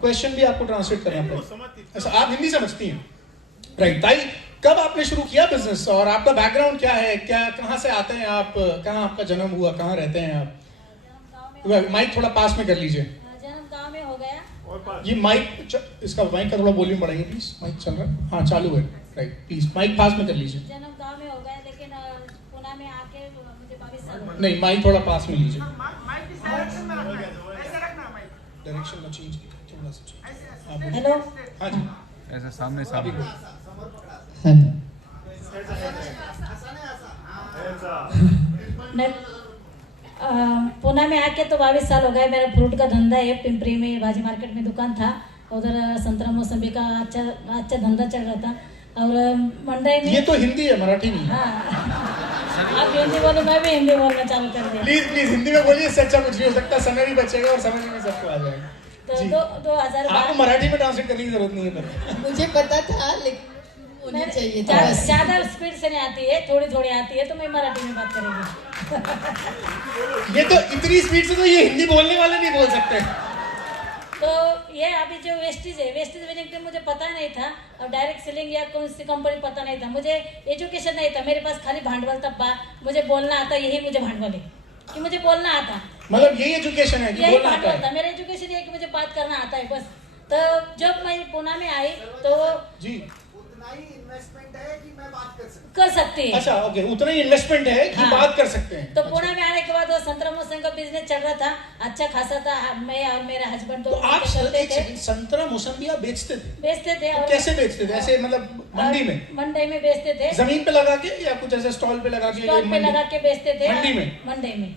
Question भी आपको translate करना पड़ेगा। अच्छा, आप हिंदी समझती हैं, राइट। ताई, कब आपने शुरू किया बिजनेस और आपका बैकग्राउंड क्या है, क्या कहाँ से आते हैं आप, कहाँ आपका जन्म हुआ, कहाँ रहते हैं आप? माइक थोड़ा पास में कर लीजिए। जन्म गांव में हो गया। ये माइक, इसका माइक का थोड़ा वॉल्यूम बढ़ाइए प्लीज। माइक चल रहा है? हाँ चालू है, राइट। प्लीज माइक पास में कर लीजिए। जन्म गांव में हो गया, लेकिन पुणे में आके मुझे 22 साल हो गए। नहीं, माइक थोड़ा पास में लीजिए। डायरेक्शन में चेंज कीजिए थोड़ा सा। हेलो, हाँ जी, ऐसे सामने सामने मैं पुणे में आके तो 22 साल हो गए। मेरा फ्रूट का धंधा है, पिंपरी में भाजी मार्केट में दुकान था। उधर संतरा मौसमी का अच्छा धंधा चल रहा था। और मंडई में, ये तो हिंदी है, मराठी नहीं है। हाँ, आप हिंदी बोलो, मैं भी हिंदी बोलना चालू कर दिया। प्लीज प्लीज हिंदी में बोलिए, इससे अच्छा कुछ नहीं हो सकता। समय भी बचेगा और समझ में सबको आ जाएगा। तो जी। 2012 आपको मराठी में ट्रांसलेट करने की जरूरत नहीं है पर। मुझे पता था, लेकिन होनी चाहिए था। ज्यादा स्पीड से नहीं आती है, थोड़ी थोड़ी आती है, तो मैं मराठी में बात करेंगी। ये तो इतनी स्पीड से तो ये हिंदी बोलने वाले नहीं बोल सकते। तो ये अभी जो वेस्टेज है, वेस्टेज विनिंग मुझे पता नहीं था, और डायरेक्ट सेलिंग या कौन सी कंपनी पता नहीं था। मुझे एजुकेशन नहीं था, मेरे पास खाली भांडवल था। मुझे बोलना आता, यही मुझे भांडवल है कि मुझे बोलना आता। मतलब यही एजुकेशन है कि यही बोलना आता भांडवल था है? मेरा एजुकेशन, ये कि मुझे बात करना आता है बस। तो जब मैं पुणे में आई तो जी, उतना ही इन्वेस्टमेंट है कि मैं बात कर सकता कर सकती है। अच्छा ओके, उतना ही इन्वेस्टमेंट है कि हाँ। बात कर सकते हैं। तो अच्छा। पुणे में आने के बाद वो संतरा मौसम का बिजनेस चल रहा था, अच्छा खासा था। मैं और मेरा हस्बैंड तो आप करते एक थे, सेकंड, संतरा मौसमी आप बेचते थे? बेचते थे। तो और कैसे बेचते थे? ऐसे मतलब मंडी में? मंडी में बेचते थे, जमीन पे लगा के या कुछ ऐसे स्टॉल पे लगा के? स्टॉल पे मंडी- लगा के बेचते थे मंडी में? मंडी में।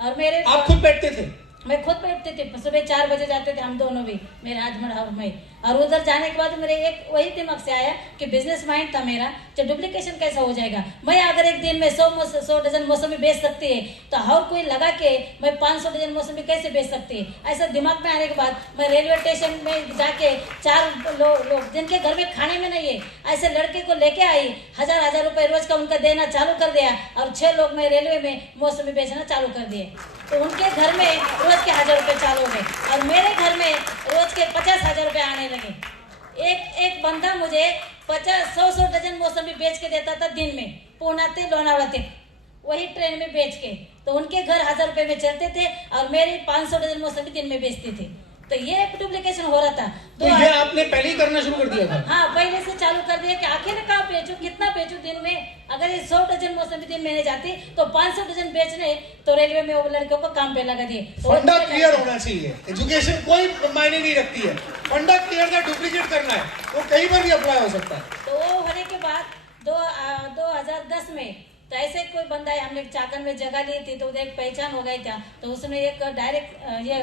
और मेरे आप खुद बैठते थे? मैं खुद बैठते थे, सुबह 4 बजे जाते थे हम दोनों भी, मेरे हस्बैंड और मैं। और उधर जाने के बाद मेरे एक वही दिमाग से आया कि बिजनेस माइंड था मेरा, जो डुप्लीकेशन कैसा हो जाएगा। मैं अगर एक दिन में 100 डजन मौसमी बेच सकती है, तो हर कोई लगा के मैं 500 डजन मौसमी कैसे बेच सकती है। ऐसा दिमाग में आने के बाद मैं रेलवे स्टेशन में जाके 4 लोग जिनके घर में खाने में नहीं है, ऐसे लड़के को लेके आई, 1000 रुपए रोज का उनका देना चालू कर दिया। और 6 लोग मैं रेलवे में मौसमी बेचना चालू कर दिए। तो उनके घर में रोज के 1000 रुपए चालू हो गए, और मेरे घर में रोज के 50,000 रुपए आने लगे। एक बंदा मुझे 100 डजन मौसमी बेच के देता था दिन में, पुणे से लोनावला तक, वही ट्रेन में बेच के। तो उनके घर 1000 रुपए में चलते थे, और मेरी 500 डजन मौसमी दिन में बेचते थे। तो ये डुप्लीकेशन हो रहा था। तो ये आपने पहले ही करना शुरू कर दिया था? हाँ, पहले से चालू कर दिया कि आखिर कहाँ बेचूं, कितना बेचूं दिन में। अगर ये 100 डजन मौसमी दिन में नहीं जाती तो 500 डजन बेचने, तो रेलवे में वो लड़कियों को काम पे लगा दिए। तो फंडा क्लियर होना चाहिए। एजुकेशन कोई मायने नहीं रखती है, फंडा क्लियर था। डुप्लीकेट करना है वो कहीं पर भी अप्लाई हो सकता है। तो वो होने के बाद 2010 में तो ऐसे कोई बंदा है, हमने चाकन में जगह ली थी, तो उधर एक पहचान हो गई था। तो उसने एक डायरेक्ट ये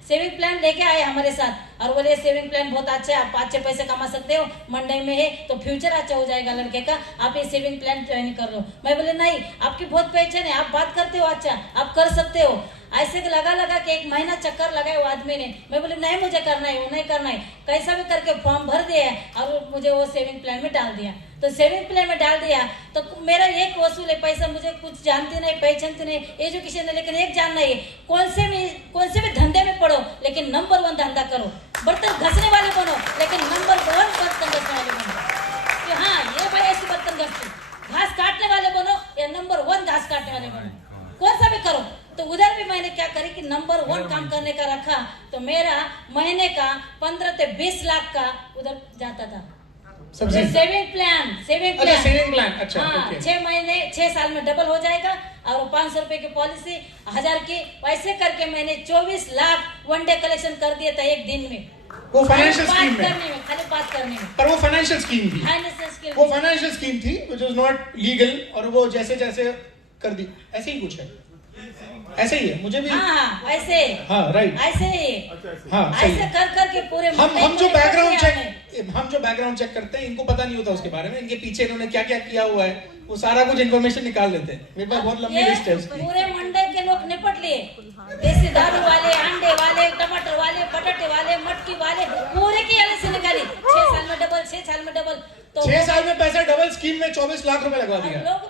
सेविंग प्लान लेके आए हमारे साथ, और बोले सेविंग प्लान बहुत अच्छा है, आप अच्छे पैसे कमा सकते हो, मंडी में है तो फ्यूचर अच्छा हो जाएगा लड़के का, आप ये सेविंग प्लान ज्वाइन कर लो। मैं बोले नहीं, आपकी बहुत पहचान है, आप बात करते हो, अच्छा आप कर सकते हो। ऐसे लगा के 1 महीना चक्कर लगाए वो आदमी ने। मैं बोले नहीं, मुझे करना है, वो नहीं करना है, कैसा भी करके फॉर्म भर दिया, और मुझे वो सेविंग प्लान में डाल दिया। तो सेविंग प्लान में डाल दिया तो मेरा एक वसूल है पैसा, मुझे कुछ जानती नहीं, पहचानती नहीं, एजुकेशन है, लेकिन एक जानना है, कौन से भी धंधे में पढ़ो, लेकिन नंबर 1 धंधा करो। बर्तन घसने वाले बनो, लेकिन नंबर 1 बर्तन घसने वाले बनो। कि हाँ, ये भाई ऐसे बर्तन घसते, घास काटने वाले बनो या नंबर 1 घास काटने वाले बनो, कौन सा भी करो। तो उधर भी मैंने क्या करी कि नंबर 1 काम करने का रखा। तो मेरा महीने का 15 से 20 लाख का उधर जाता था। सेविंग प्लान सेविंग प्लान, अच्छा हाँ, ओके। 6 साल में डबल हो जाएगा, और 500 रुपए की पॉलिसी, 1000 की, वैसे करके मैंने 24 लाख वन डे कलेक्शन कर दिया था एक दिन में। वो फाइनेंशियल स्कीम में, खाली बात करने में। पर वो फाइनेंशियल स्कीम थी, वो फाइनेंशियल स्कीम थी व्हिच वाज नॉट लीगल, और वो जैसे कर दी, ऐसे ही कुछ है, ऐसे ही है। मुझे भी हाँ, ऐसे, हाँ राइट, ऐसे ही, हाँ ऐसे कर के पूरे हम जो बैकग्राउंड चेक करते हैं, इनको पता नहीं होता उसके बारे में, इनके पीछे इन्होंने क्या क्या किया हुआ है, वो सारा कुछ इन्फॉर्मेशन निकाल लेते हैं। मेरे पास बहुत लंबी लिस्ट है उसकी। पूरे मंडे के लोग निपट लिए, देसी दारू वाले, अंडे वाले, टमाटर वाले, बटाटे वाले, मटकी वाले, पूरे की अलग से निकाली। 6 साल में डबल, 6 साल में डबल। तो 6 साल में पैसा डबल, स्कीम में 24 लाख रुपए लगवा दिया। लोग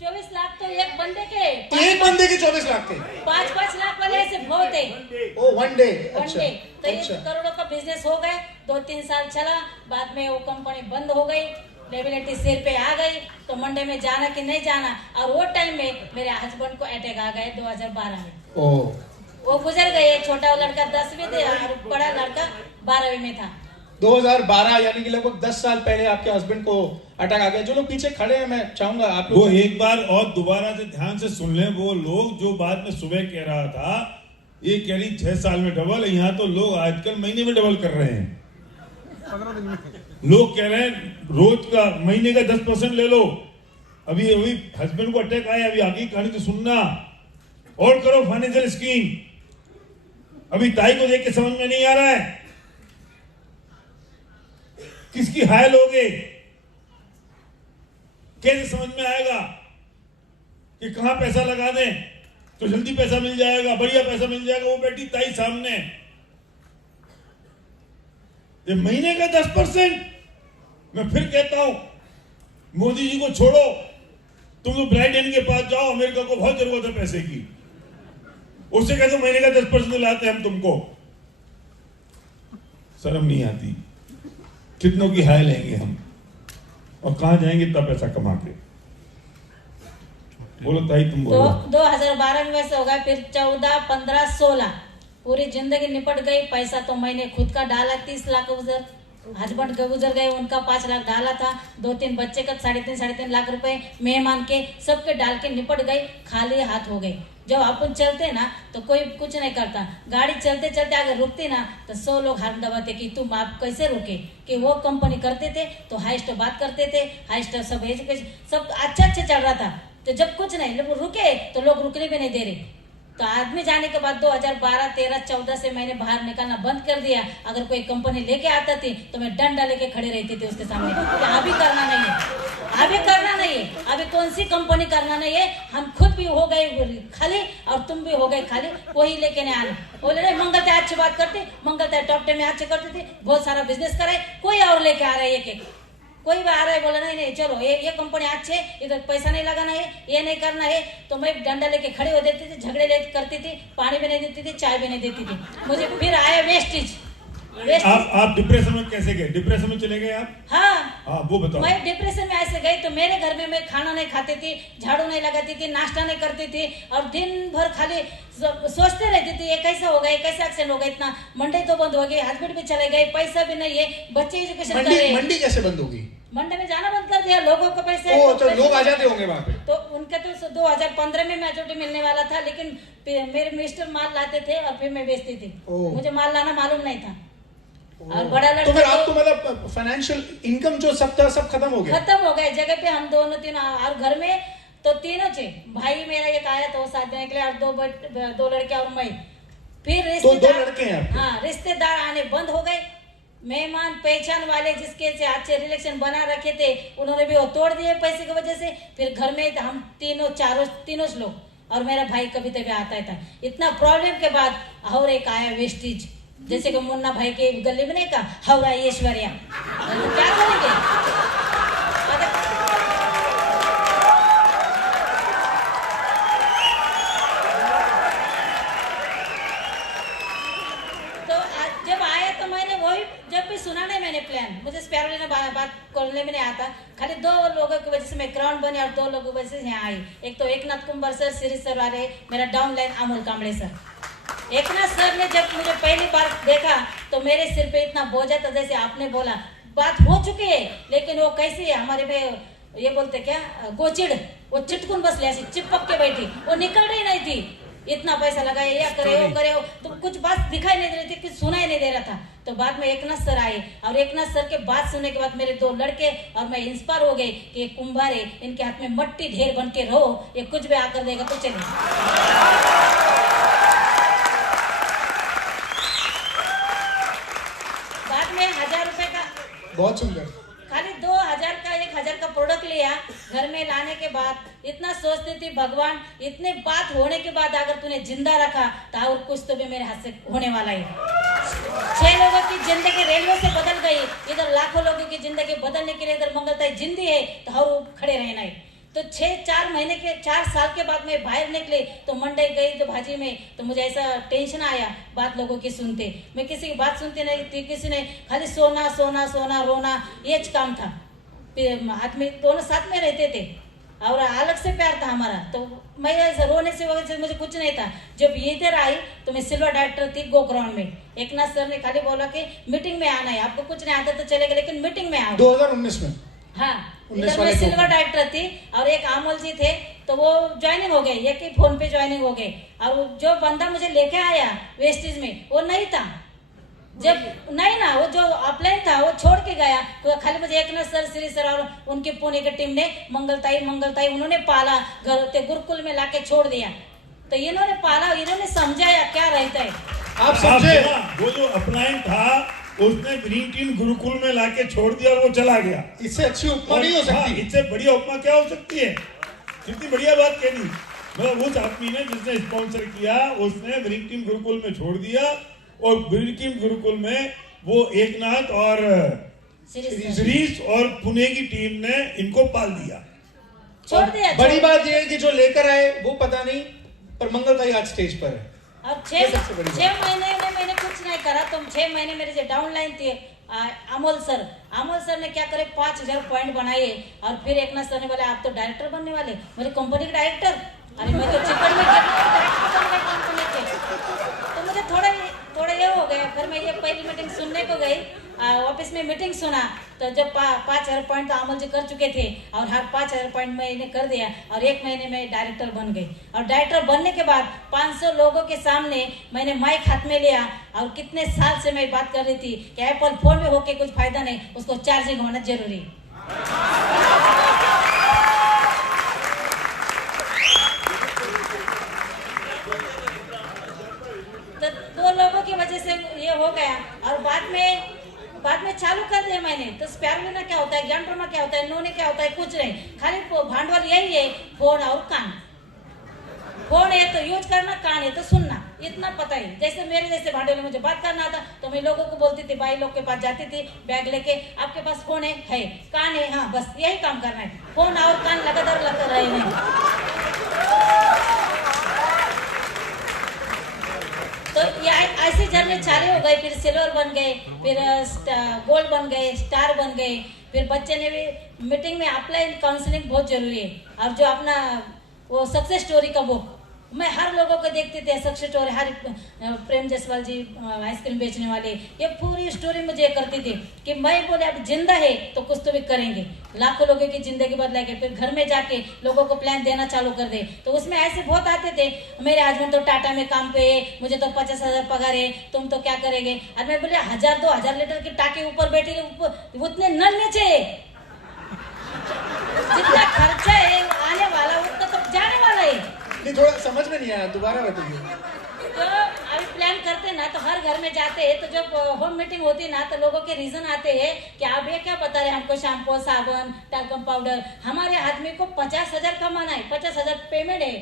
24 लाख तो एक बंदे के, एक बंदे के 24 लाख थे। 5-5 लाख वाले ऐसे बहुत है। ओ वन डे। वन अच्छा डे तो ये अच्छा। करोड़ों का बिजनेस हो गए। 2-3 साल चला, बाद में वो कंपनी बंद हो गई, लायबिलिटी सिर पे आ गई, तो मंडे में जाना कि नहीं जाना। और वो टाइम में मेरे हस्बैंड को अटैक आ गए 2012 में। ओ वो गुजर गए। छोटा लड़का 10वीं थे और बड़ा लड़का 12वीं में था। 2012 यानी कि लगभग 10 साल पहले आपके हस्बैंड को अटैक आ गया। जो लोग पीछे खड़े हैं, मैं चाहूंगा आप वो एक बार और दोबारा से ध्यान से सुन लें। वो लोग जो बाद में सुबह कह रहा था, ये कह रही 6 साल में डबल, यहाँ तो लोग आजकल महीने में डबल कर रहे हैं। 15 दिन में। लोग कह रहे हैं रोज का, महीने का 10% ले लो। अभी अभी हस्बैंड को अटैक आया, अभी आगे कहानी तो सुनना और करो फाइनेंशियल स्कीम। अभी ताई को देख के समझ में नहीं आ रहा है किसकी हाय लोगे, कैसे समझ में आएगा कि कहां पैसा लगा दें तो जल्दी पैसा मिल जाएगा, बढ़िया पैसा मिल जाएगा। वो बैठी ताई सामने, ये महीने का 10%। मैं फिर कहता हूं, मोदी जी को छोड़ो, तुम तो ब्राइडेन के पास जाओ, अमेरिका को बहुत जरूरत है पैसे की, उससे कहते महीने का 10% लाते हैं हम तुमको। शर्म नहीं आती? कितनों की हाय लेंगे हम और कहां जाएंगे इतना पैसा कमा के? बोलो ताई, तुम तो बोलो। 2012 में वैसे हो गया, फिर 14, 15, 16 पूरी जिंदगी निपट गई। पैसा तो मैंने खुद का डाला 30 लाख उधर, हस्बैंड के गुजर गए, उनका 5 लाख डाला था, 2-3 बच्चे का 3.5 लाख रुपए मेहमान के सबके डाल के निपट गई। खाली हाथ हो गए। जब अपन चलते ना तो कोई कुछ नहीं करता। गाड़ी चलते चलते अगर रुकती ना तो 100 लोग हाथ दबाते कि तुम आप कैसे रुके। कि वो कंपनी करते थे तो हाई स्टॉप बात करते थे, हाई स्टॉप सब एजुकेशन सब अच्छा चल रहा था। तो जब कुछ नहीं लोग रुके तो लोग रुकने भी नहीं दे रहे। तो आदमी जाने के बाद 2012, 13, 14 से मैंने बाहर निकलना बंद कर दिया। अगर कोई कंपनी लेके आता थी तो मैं डंडा लेके खड़े रहती थी उसके सामने। अभी करना नहीं है, अभी करना नहीं है, अभी कौन सी कंपनी करना नहीं है। हम खुद भी हो गए खाली और तुम भी हो गए खाली, कोई लेके नहीं आना। बोले नहीं मंगलता अच्छी बात करती, मंगलता टॉप 10 में अच्छे करती थी, बहुत सारा बिजनेस कराए, कोई और लेके आ रहा है एक कोई भी आ रहा है। बोला नहीं नहीं चलो ये कंपनी अच्छी है, इधर पैसा नहीं लगाना है, ये नहीं करना है। तो मैं डंडा लेके खड़े हो देती थी, झगड़े करती थी, पानी भी नहीं देती थी, चाय भी नहीं देती थी। मुझे फिर आया वेस्टेज। आप डिप्रेशन में कैसे गए? डिप्रेशन में चले गए आप? हाँ वो बताओ। मैं डिप्रेशन में ऐसे गई तो मेरे घर में मैं खाना नहीं खाती थी, झाड़ू नहीं लगाती थी, नाश्ता नहीं करती थी और दिन भर खाली सोचते रहती थी ये कैसा होगा, ये कैसा एक्शन होगा। इतना मंडी तो बंद हो गई, हस्बैंड भी चले गए, पैसा भी नहीं है, बच्चे एजुकेशन कर रहे हैं। मंडी कैसे बंद होगी? मंडी में जाना बंद कर दिया, लोगों को पैसे तो लोग आ जाते होंगे वहां पे। तो उनके तो 2015 में मैच्योरिटी मिलने वाला था, लेकिन मेरे मिस्टर माल लाते थे और फिर मैं बेचती थी। मुझे माल लाना मालूम नहीं था। और बड़ा लड़का तो फिर आपको मतलब फाइनेंशियल इनकम जो सब था सब खत्म हो गया? खत्म हो गए। जगह पे हम दोनों तीनों और घर में तो तीनों थे। भाई मेरा एक आया तो साथ देने के लिए और दो लड़के और मैं। फिर रिश्तेदार 2 लड़के हैं आपके? हाँ, रिश्तेदार आने बंद हो गए। मेहमान पहचान वाले जिसके से अच्छे रिलेशन बना रखे थे उन्होंने भी वो तोड़ दिए पैसे की वजह से। फिर घर में हम तीनों लोग और मेरा भाई कभी तभी आता था। इतना प्रॉब्लम के बाद और एक आया वेस्टेज, जैसे कि मुन्ना भाई के गले में नहीं का हवरा ऐश्वर्या। तो क्या करेंगे? तो जब आया तो मैंने वही जब भी सुना नहीं मैंने प्लान। मुझे स्पैरो लेना बात करने में नहीं आता। खाली 2 लोगों की वजह से मैं क्राउन बनी और 2 लोगों की वजह से यहाँ आई। एक तो Eknath comber sir, series sir वाले, मेरा down line Amol Kambade sir. Eknath sir ने जब मुझे पहली बार देखा तो मेरे सिर पे इतना बोझ था, जैसे आपने बोला बात हो चुकी है लेकिन वो कैसी है हमारे में ये बोलते क्या गोचिड़, वो चिटकुन बस ले चिपक के बैठी, वो निकल रही नहीं थी। इतना पैसा लगाए या करे वो करे वो, तो कुछ बात दिखाई नहीं दे रही थी, कुछ सुनाई नहीं दे रहा था। तो बाद में एकनाथ सर आए और एकनाथ सर के बात सुनने के बाद मेरे 2 लड़के और मैं इंस्पायर हो गए कि ये कुंभार है, इनके हाथ में मट्टी ढेर बन के रहो, ये कुछ भी आकर देगा तो चले। बहुत सुंदर। खाली 2000 का 1000 का प्रोडक्ट लिया, घर में लाने के बाद इतना सोचती थी भगवान इतने बात होने के बाद अगर तूने जिंदा रखा तो और कुछ तो भी मेरे हाथ से होने वाला है। 6 लोगों की जिंदगी रेलवे से बदल गई, इधर लाखों लोगों की जिंदगी बदलने के लिए इधर मंगलता जिंदी है तो और खड़े रहना है। तो 4 महीने के 4 साल के बाद मैं बाहर निकले तो मंडई गई तो भाजी में, तो मुझे ऐसा टेंशन आया बात लोगों की सुनते। मैं किसी की बात सुनती नहीं थी, किसी ने खाली सोना सोना सोना रोना ये काम था। आदमी दोनों साथ में रहते थे और अलग से प्यार था हमारा। तो मैं ऐसा रोने से वजह से मुझे कुछ नहीं था। जब ये इधर आई तो मैं सिल्वर डायरेक्टर थी गो ग्राउंड में। एक नाथ सर ने खाली बोला कि मीटिंग में आना है, आपको कुछ नहीं आता तो चलेगा लेकिन मीटिंग में आओ। 2019 में हाँ, इधर मैं सिल्वर डायरेक्टर थी और एक अमोल जी थे तो वो ज्वाइनिंग हो गए, एक ही फोन पे ज्वाइनिंग हो गए। और जो बंदा मुझे लेके आया वेस्टेज में वो नहीं था, जब नहीं ना वो जो अपलाइन था वो छोड़ के गया। तो खाली मुझे एक ना सर श्री सर और उनके पुणे की टीम ने मंगलताई उन्होंने पाला, घर गुरुकुल में लाके छोड़ दिया। तो इन्होंने पाला, इन्होंने समझाया क्या रहता है। आप समझे? वो जो अपलाइन था उसने ग्रीन टीम गुरुकुल में लाके छोड़ दिया और वो चला गया। इससे अच्छी उपमा नहीं हो सकती। इससे बढ़िया उपमा क्या हो सकती है? कितनी बढ़िया बात कही। मतलब उस आदमी ने जिसने स्पॉन्सर किया उसने ग्रीन टीम गुरुकुल में छोड़ दिया और ग्रीन टीम गुरुकुल में वो एकनाथ और शिरीष और पुणे की टीम ने इनको पाल दिया, छोड़ दिया। बड़ी बात ये है कि जो लेकर आए वो पता नहीं, पर मंगलताई आज स्टेज पर है। और 6 महीने में मैंने कुछ नहीं करा। तो 6 महीने मेरे जो डाउनलाइन थे अमोल सर ने क्या करे 5000 पॉइंट बनाए। और फिर एक नाथ सर ने बोला आप तो डायरेक्टर बनने वाले, मेरे कंपनी के डायरेक्टर। अरे मैं तो चिकन में कंपनी के। तो मुझे थोड़ा ये हो गया। फिर मैं ये पहली मीटिंग सुनने को गई, ऑफिस में मीटिंग सुना। तो जब 5000 पॉइंट तो अमल जी कर चुके थे और हर 5000 पॉइंट मैंने कर दिया और 1 महीने में डायरेक्टर बन गई। और डायरेक्टर बनने के बाद 500 लोगों के सामने मैंने माइक हाथ में लिया और कितने साल से मैं बात कर रही थी कि एप्पल फोन में होके कुछ फायदा नहीं, उसको चार्जिंग होना जरूरी। तो 2 लोगों की वजह से ये हो गया। और बाद में चालू कर दिया मैंने। तो स्पैरुलिना क्या होता है, ग्यांड्रोमा क्या होता है, नोने क्या होता है, कुछ नहीं, खाली भांडवल यही है फोन और कान। फोन है तो यूज करना, कान है तो सुनना, इतना पता ही। जैसे मेरे जैसे भांडवल में मुझे बात करना था तो मैं लोगों को बोलती थी, भाई लोग के पास जाती थी बैग लेके, आपके पास फोन है कान है, हाँ बस यही काम करना है। फोन और कान लगातार लगा रहे हैं। तो ये ऐसी जर्नी चालू हो गई। फिर सिल्वर बन गए, फिर गोल्ड बन गए, स्टार बन गए। फिर बच्चे ने भी मीटिंग में अपलाइन काउंसलिंग बहुत जरूरी है। और जो अपना वो सक्सेस स्टोरी का बुक मैं हर लोगों को देखती थी, सक्सेस स्टोरी हर प्रेम जसवाल जी आइसक्रीम बेचने वाले, ये पूरी स्टोरी मुझे करती थी कि मैं बोले अब जिंदा है तो कुछ तो भी करेंगे, लाखों लोगों की जिंदगी बदलाएंगे। फिर घर में जाके लोगों को प्लान देना चालू कर दे। तो उसमें ऐसे बहुत आते थे, मेरे हस्बैंड तो टाटा में काम पे है, मुझे तो 50,000 पगार है, तुम तो क्या करेंगे। और मैं बोले 1000-2000 लीटर की टाके ऊपर बैठी, उतने नल नीचे है, जितना खर्चा है आने वाला उतना तो जाने वाला है। नहीं, थोड़ा समझ में नहीं आया, दोबारा बताइए। तो अभी प्लान करते ना तो हर घर में जाते हैं, तो जब होम मीटिंग होती है ना तो लोगों के रीजन आते हैं कि आप ये क्या बता रहे हैं हमको, शैम्पू साबुन टैल्कम पाउडर, हमारे आदमी को 50,000 कमाना है, 50,000 पेमेंट है।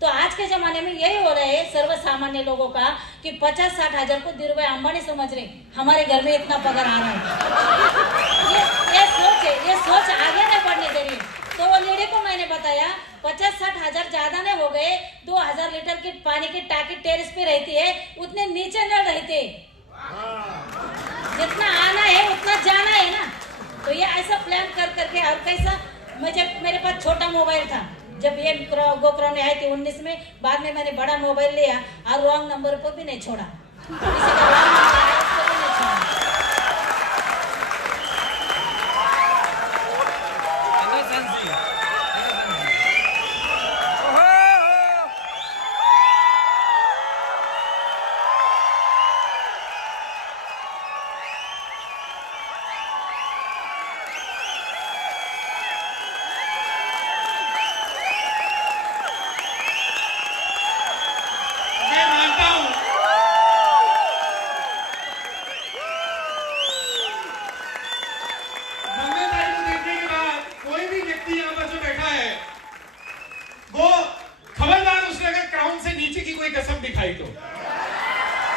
तो आज के जमाने में यही हो रहा है सर्व सामान्य लोगों का कि 50-60 हजार को धीरू भाई अंबानी समझ रहे, हमारे घर में इतना पगार आ रहा है। ये सोच है, ये सोच आगे नहीं बढ़ने दे रही। तो वो लेडी को मैंने बताया 50-60 हजार ज्यादा नहीं हो गए, 2000 लीटर की पानी की टाकी टेरेस पे रहती है, उतने नीचे न रहते, जितना आना है उतना जाना है ना। तो ये ऐसा प्लान कर करके। और कैसा, जब मेरे पास छोटा मोबाइल था, जब ये गोक्राउंड में आई थी 19 में, बाद में मैंने बड़ा मोबाइल लिया और रॉन्ग नंबर को भी नहीं छोड़ा, किसी का रॉन्ग नंबर आया उसको भी नहीं छोड़ा।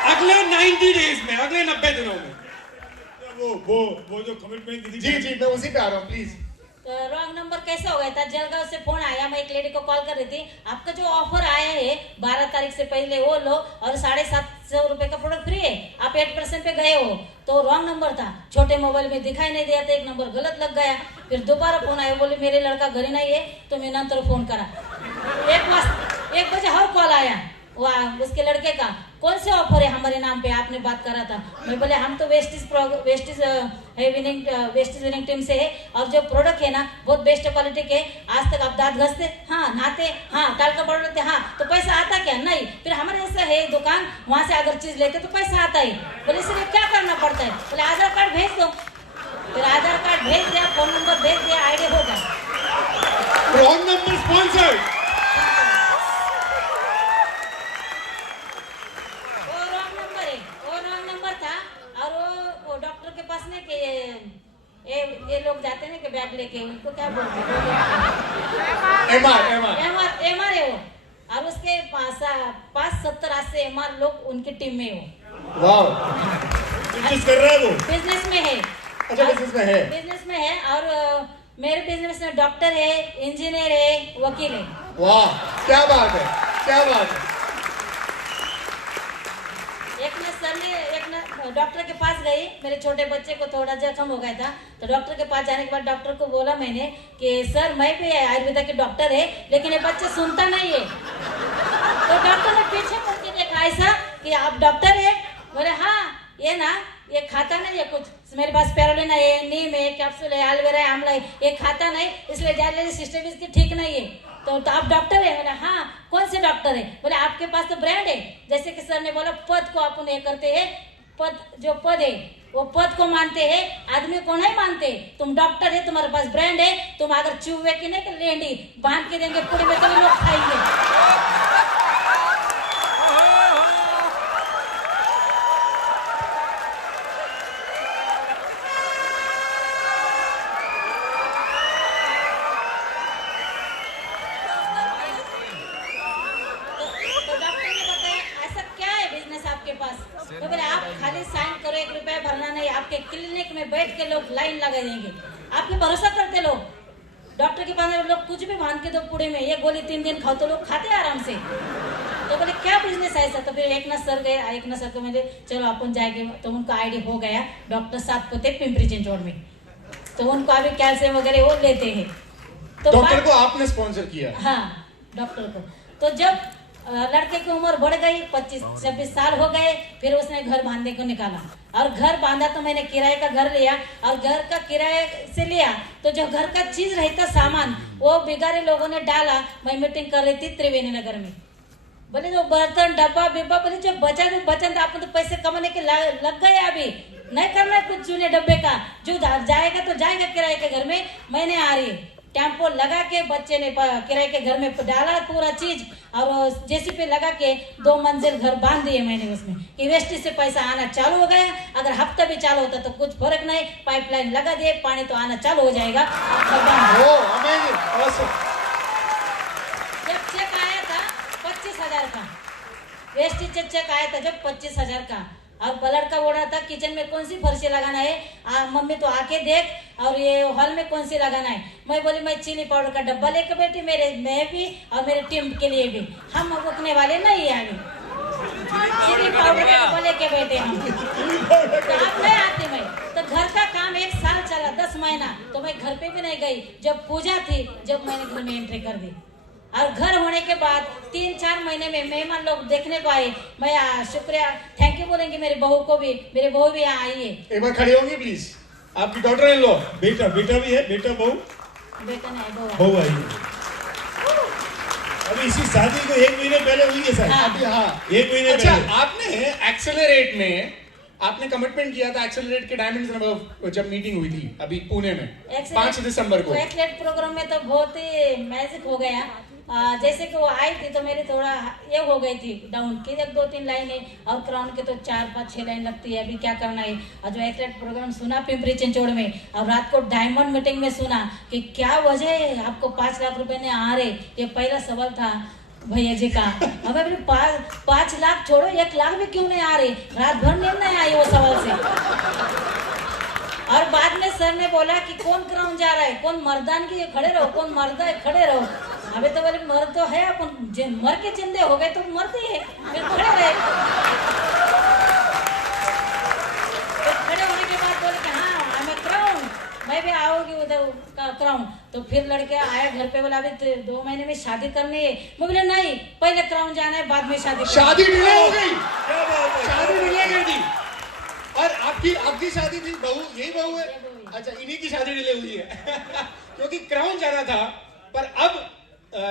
अगले 90 डेज में, अगले 90 दिनों में वो जो कमिटमेंट की थी, जी मैं उसी पे आ रहा हूँ प्लीज। तो रॉन्ग नंबर कैसे हो गया था, जलगांव से फोन आया, मैं एक लेडी को कॉल कर रही थी, आपका जो ऑफर आया है 12 तारीख से पहले वो लो और 750 रुपए का प्रोडक्ट फ्री है, आप 8% पे गए हो। तो रॉन्ग नंबर था, छोटे मोबाइल में दिखाई नहीं दिया था, एक नंबर गलत लग गया। फिर दोबारा फोन आया, बोले मेरे लड़का घर ही नहीं है, तो मैं नंतर फोन करा। 1 बजे और कॉल आया उसके लड़के का, कौन से ऑफर है हमारे नाम पे, आपने बात करा था। मैं बोले हम तो वेस्टिज विनिंग टीम से है और जो प्रोडक्ट है ना बहुत बेस्ट क्वालिटी के, आज तक आप दांत घसते, हाँ नहाते, हाँ टाल का पाउडर लेते, हाँ तो पैसा आता क्या, नहीं। फिर हमारे ऐसा है दुकान, वहां से अगर चीज लेते तो पैसा आता ही। बोले इसलिए क्या करना पड़ता है, बोले आधार कार्ड भेज दो। फिर आधार कार्ड भेज दिया, फोन नंबर भेज दिया, आईडी हो गया। Wrong number sponsored. डॉक्टर के पास नहीं कि ये लोग जाते हैं कि बैग लेके, उनको क्या बोलते हैं, एमआर है वो, और उसके 5-70 से एमआर लोग उनकी टीम में हो। वाह, बिजनेस कर रहा है वो, बिजनेस में है। अच्छा बिजनेस में है और मेरे बिजनेस में डॉक्टर है, इंजीनियर है, वकील है। वाह, क्या बात है, क्या बात है। एक ना डॉक्टर के पास गई, मेरे छोटे बच्चे को थोड़ा जख्म हो गया था, तो डॉक्टर के पास जाने के बाद डॉक्टर को बोला मैंने कि सर मैं भी आयुर्वेदा के डॉक्टर है, लेकिन ये बच्चा सुनता नहीं है। तो डॉक्टर ने पीछे मुड़ के देखा ऐसा कि आप डॉक्टर है, बोले हाँ ये ना ये खाता नहीं है कुछ, मेरे पास पेरोलिन है, नीम है, कैप्सूल है, एलोवेरा है, आंवला है, ये खाता नहीं, इसलिए डायलिसिस सिस्टम इसकी ठीक नहीं है। तो आप डॉक्टर है, बोले हाँ कौन से डॉक्टर है, बोले आपके पास तो ब्रांड है, जैसे कि सर ने बोला पद को अपन ये करते हैं, पद जो पद है वो पद को मानते हैं, आदमी को नहीं मानते। तुम डॉक्टर है, तुम्हारे पास ब्रांड है, तुम अगर चूहे की नहीं लेंडी बांध के देंगे पूरी में, तभी लोग खाएंगे। तो बोले आप खाली साइन करो, 1 रुपया भरना नहीं, आपके क्लिनिक में बैठ के लोग लाइन लगा देंगे, आपके भरोसा करते लोग। डॉक्टर के पास लोग कुछ भी बांध के दो पूरे में, ये गोली 3 दिन खाओ तो लोग खाते आराम से। तो बोले क्या बिजनेस है ऐसा। तो फिर एकनाथ सर गए, एकनाथ सर को मैंने चलो अपन जाएंगे, तो उनका आईडी हो गया डॉक्टर साथ पोते पिंपरी चिंचवड़ में, तो उनको अभी कैल्शियम वगैरह वो लेते हैं। तो डॉक्टर को आपने स्पॉन्सर किया? हाँ डॉक्टर को। तो जब लड़के की उम्र बढ़ गई, 25-26 साल हो गए, फिर उसने घर बांधने को निकाला और घर बांधा, तो मैंने किराए का घर लिया और घर का किराए से लिया, तो जो घर का चीज रहता सामान वो बिगाड़े लोगों ने डाला। मैं मीटिंग कर रही थी त्रिवेणी नगर में, बोले जो बर्तन डब्बा बिब्बा, बोले जो बचन आपको तो पैसे कमाने के लग गए, अभी नहीं करना है कुछ चूने डब्बे का, जो जाएगा तो जाएगा किराए के घर में। मैंने आ रही टेम्पो लगा के बच्चे ने किराए के घर में डाला पूरा चीज और जेसीपी लगा के 2 मंजिल घर बांध दिए मैंने उसमें, कि वेस्टी से पैसा आना चालू हो गया। अगर हफ्ता भी चालू होता तो कुछ फर्क नहीं, पाइपलाइन लगा दिए, पानी तो आना चालू हो जाएगा। जब चेक आया था 25,000 का, वेस्टी चेक आया था जब 25,000 का, और लड़का बोल रहा था किचन में कौन सी फर्शी लगाना है, मम्मी तो आके देख, और ये हॉल में कौन सी लगाना है। मैं बोली मैं चिली पाउडर का डब्बा लेके बैठी, मैं भी और मेरे टीम के लिए भी, हम रुकने वाले नहीं है अभी, चिली पाउडर का डब्बा लेके बैठे हम। तो अब नहीं आती मैं, तो घर का काम 1 साल चला, 10 महीना, तो मैं घर पे भी नहीं गई। जब पूजा थी जब मैंने घर में एंट्री कर दी, और घर होने के बाद 3-4 महीने में मेहमान लोग देखने को आए। मैं शुक्रिया थैंक यू बोलेंगे मेरी बहू को भी, मेरी बहू भी यहाँ आई है। एक बार खड़ी होंगी प्लीज, आपकी डॉटर इन लो। बेटा भी है, बेटा बहू, बेटा नहीं बहू आई। अभी इसी शादी को 1 महीने पहले हुई है सर। हाँ 1 महीने अच्छा, पहले। आपने एक्सेलरेट में आपने कमिटमेंट किया था, एक्सेलरेट के डायमंड्स जब मीटिंग हुई थी अभी पुणे में 5 दिसंबर को, एक्सेलरेट प्रोग्राम में तो बहुत ही मैजिक हो गया। जैसे कि वो आई थी तो मेरी थोड़ा ये हो गई थी डाउन की, 2-3 लाइनें, और क्राउन के तो 4-5-6 लाइन लगती है, अभी क्या करना है। और जो एक्सेलरेट प्रोग्राम सुना पिंपरी चिंचवड़ में, और रात को डायमंड मीटिंग में सुना कि क्या वजह है आपको 5 लाख रुपए ने आ रहे, ये पहला सवाल था भैया जी का। अब अभी 5 लाख छोड़ो, 1 लाख भी क्यों नहीं आ रही, रात भर नींद नहीं आई वो सवाल से। और बाद में सर ने बोला कि कौन क्राउन जा रहा है, कौन मर्दान की खड़े रहो, कौन मर्दा है खड़े रहो। अबे तो बोले मर्द तो है, अपन मर के जिंदे हो गए तो मरते ही है, फिर खड़े रहे। तो खड़े होने के बाद बोले कि हाँ आई एम क्राउन, मैं भी आओगी उधर क्राउन। तो फिर लड़के आया घर पे, बोला अभी 2 महीने में शादी करनी है। मैं बोले नहीं, पहले क्राउन जाना है, बाद में शादी। शादी डिले हो गई, क्या बात है, शादी डिले कर दी। और आपकी शादी थी, बहू यही बहू है? अच्छा, इन्हीं की शादी डिले हुई है क्योंकि क्राउन जाना था। पर अब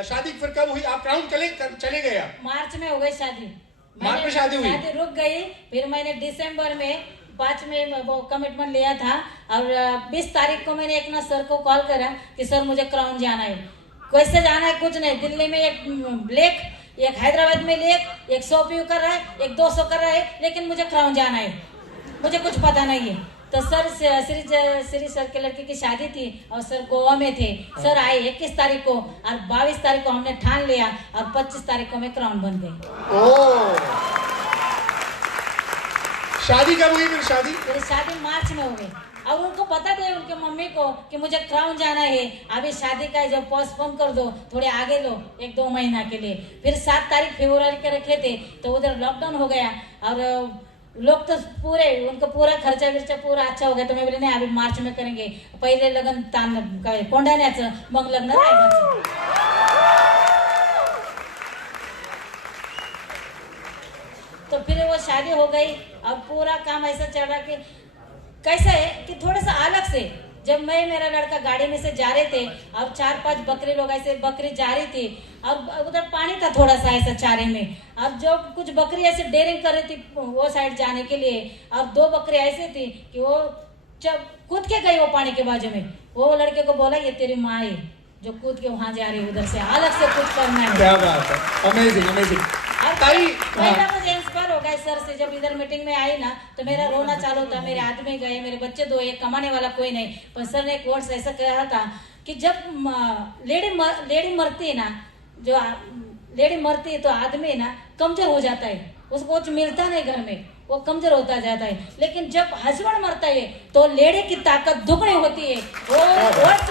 शादी फिर कब हुई? आप क्राउन चले गए? मार्च में हो गई शादी। मार्च में शादी हुई? शादी रुक गई। फिर मैंने दिसंबर में 5 में वो कमिटमेंट लिया था और 20 तारीख को मैंने एक ना सर को कॉल करा कि सर मुझे क्राउन जाना है। कैसे जाना है कुछ नहीं, दिल्ली में एक लेक, एक हैदराबाद में लेक, एक 100 व्यू कर रहा है, एक 200 कर रहा है, लेकिन मुझे क्राउन जाना है, मुझे कुछ पता नहीं है। तो सर श्री सर के लड़के की शादी थी और सर गोवा में थे। सर आए 21 तारीख को और 22 तारीख को हमने ठान लिया और 25 तारीख को मैं क्राउन बन गई। ओह, शादी कब हुई फिर? शादी मार्च में हो गई और उनको बता दे उनके मम्मी को कि मुझे क्राउन जाना है, अभी शादी का जब पोस्टपोन कर दो, थोड़े आगे लो 1-2 महीना के लिए। फिर 7 तारीख फरवरी के रखे थे तो उधर लॉकडाउन हो गया और लोग तो पूरे उनको पूरा खर्चा विर्चा पूरा अच्छा हो गया। तो मैं बोले नहीं, अभी मार्च में करेंगे, पहिले लग्न तान कोंडाण्याचं, मग लग्न राहायचं। तो फिर वो शादी हो गई और पूरा काम ऐसा चल रहा कि कैसा है कि थोड़ा सा अलग से, जब मैं मेरा लड़का गाड़ी में से जा रहे थे और 4-5 बकरी लोग ऐसे बकरी जा रही थी और उधर पानी था थोड़ा सा ऐसा चारे में, और जो कुछ बकरी ऐसे डेयरिंग कर रही थी वो साइड जाने के लिए, और 2 बकरी ऐसे थी कि वो जब कूद के गई वो पानी के बाजू में, वो लड़के को बोला ये तेरी माँ है जो कूद के वहां जा रही है, उधर से अलग से कुछ करना है। क्या बात है, अमेजिंग अमेजिंग। मुझे इंस्पायर हो गया सर से। जब इधर मीटिंग में आई ना तो मेरा रोना चालू था, मेरे आदमी गए, मेरे बच्चे 2, एक कमाने वाला कोई नहीं। पर सर ने एक वर्ड्स ऐसा कहा था कि जब लेडी मरती है ना, जो लेडी मरती है तो आदमी ना कमजोर हो जाता है, उसको कुछ मिलता नहीं घर में, वो कमजोर होता जाता है। लेकिन जब हस्बैंड मरता है तो लेडी की ताकत दुगनी होती है। वो वर्ड्स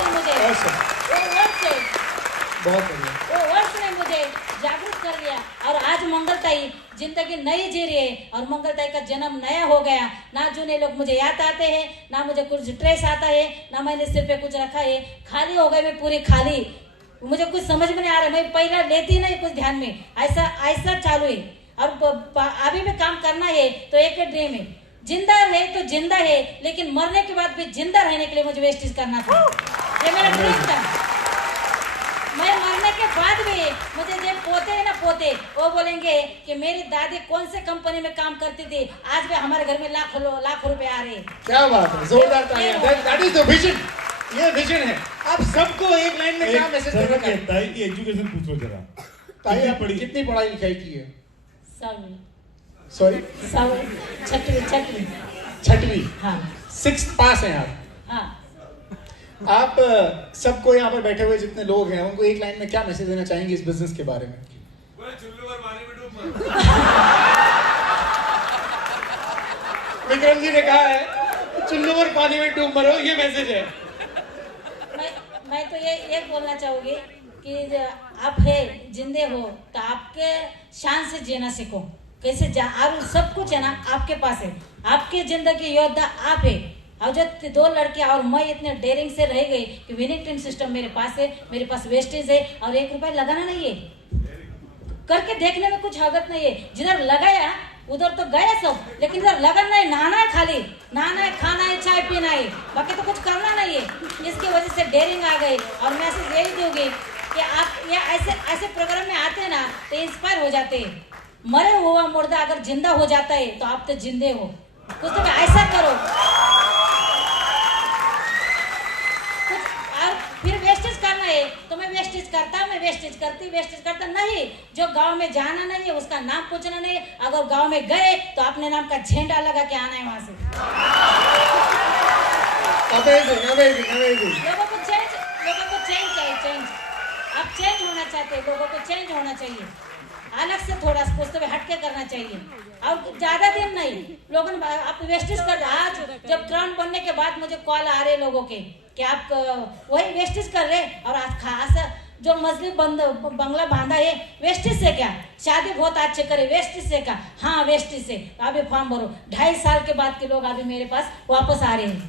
ने मुझे जागरूक कर लिया और आज मंगलताई जिंदगी नई जी रही है और मंगलताई का जन्म नया हो गया। ना जूने लोग मुझे याद आते हैं, ना मुझे कुछ स्ट्रेस आता है, ना मैंने सिर पे कुछ रखा है, खाली हो गई मैं पूरी खाली, मुझे कुछ समझ में नहीं आ रहा, मैं पहला लेती नहीं कुछ ध्यान में, ऐसा चालू है। और अभी भी काम करना है तो एक ड्रीम है, जिंदा है तो जिंदा है, लेकिन मरने के बाद भी जिंदा रहने के लिए मुझे वेस्टेज करना था, ये मेरा ड्रीम था। मैं मरने के बाद भी मुझे जो पोते है ना पोते, वो बोलेंगे कि मेरी दादी कौन से कंपनी में काम करती थी, आज भी हमारे घर में लाखों रुपए आ रहे हैं। क्या बात है, जोरदार तालियां। दैट इज द विजन, ये विजन है। आप सबको एक लाइन में क्या मैसेज देना चाहते हैं? की एजुकेशन पूछो जरा, ताई आप कितनी पढ़ाई लिखाई की है? सॉरी छठवीं। हाँ, 6th पास हैं आप? हाँ। आप सबको यहाँ पर बैठे हुए जितने लोग हैं उनको एक लाइन में क्या मैसेज देना चाहेंगे इस बिजनेस के बारे में? विक्रम जी ने कहा है चुल्लू और पानी में डूब मरो, ये मैसेज है। मैं तो ये बोलना चाहूंगी कि आप है जिंदे हो तो आपके शान से जीना सीखो। कैसे आप सब कुछ है ना आपके पास है, आपकी जिंदगी योद्धा आप है। और जो 2 लड़कियां और मैं इतने डेयरिंग से रह गई कि विनिंग टीम सिस्टम मेरे पास है, मेरे पास वेस्टेज है और 1 रुपया लगाना नहीं है, करके देखने में कुछ हरकत नहीं है। जिधर लगाया उधर तो गया सब, लेकिन इधर लगन नहीं, नहाना है, खाली नहाना है, खाना है, चाय पीना है, बाकी तो कुछ करना नहीं है। इसकी वजह से डेयरिंग आ गई। और मैसेज यही दूंगी कि आप ये ऐसे प्रोग्राम में आते हैं ना तो इंस्पायर हो जाते हैं। मरे हुआ मुर्दा अगर जिंदा हो जाता है तो आप तो जिंदे हो, कुछ तो ऐसा करो कुछ। और फिर वेस्टेज करना है तो मैं वेस्टेज करता, मैं वेस्टेज करता नहीं। जो गांव में जाना नहीं है उसका नाम पूछना नहीं, अगर गांव में गए तो अपने नाम का झंडा लगा के आना है वहां से। लोगों को चेंज चाहिए, चेंज। आप चेंज होना चाहते हैं, लोगों को चेंज होना चाहिए। अलग से थोड़ा कुछ तो हटके करना चाहिए और ज्यादा दिन नहीं। लोगों ने आप वेस्टेज कर, आज जब ट्रम्प बनने के बाद मुझे कॉल आ रहे लोगों के कि आप वही वेस्टेज कर रहे, और आज खास जो मजलिस बंगला बांधा है वेस्टेज से क्या, शादी बहुत अच्छे करे वेस्टेज से क्या, हाँ वेस्टेज से अभी फॉर्म भरो। 2.5 साल के बाद के लोग अभी मेरे पास वापस आ रहे हैं।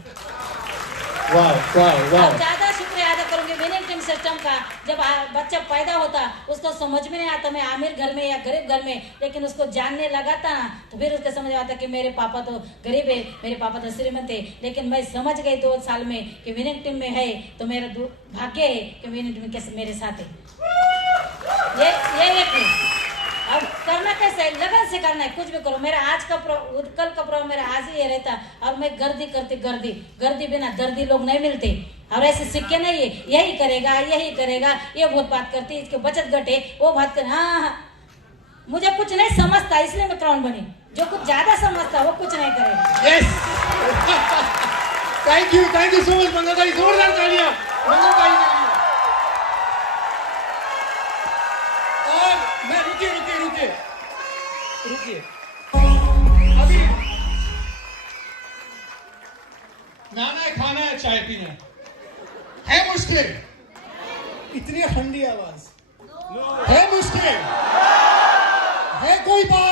वाह वाह वाह। और ज्यादा शुक्रिया अदा करूंगी विनिंग टीम सिस्टम का। जब बच्चा पैदा होता उसको समझ में नहीं आता मैं अमीर घर में या गरीब घर में, लेकिन उसको जानने लगा था ना तो फिर उसको समझ आता कि मेरे पापा तो गरीब है, मेरे पापा तो श्रीमंत है। लेकिन मैं समझ गई 2 साल में कि विनिंग टीम में है तो मेरा भाग्य है कि विनिंग टीम कैसे मेरे साथ है। ये एक है। अब करना कैसे है, लगन से करना है, कुछ भी करो। मेरा आज का कल का प्रॉब्लम मेरा आज ही ये रहता, और मैं गर्दी करती गर्दी बिना दर्दी लोग नहीं मिलते। और ऐसे सिक्के नहीं है यही करेगा ये बहुत बात करती है, इसके बचत घटे वो बात कर। हाँ मुझे कुछ नहीं समझता इसलिए मैं क्राउन बनी, जो कुछ ज्यादा समझता वो कुछ नहीं करेगा। Yes thank you so much Mangal भाई, जोरदार तालियां मंगल भाई के लिए। और मैं रुकिए अभी नाना है, खाना है, चाय पीना है मुश्किल, इतनी ठंडी आवाज है मुश्किल है, कोई बात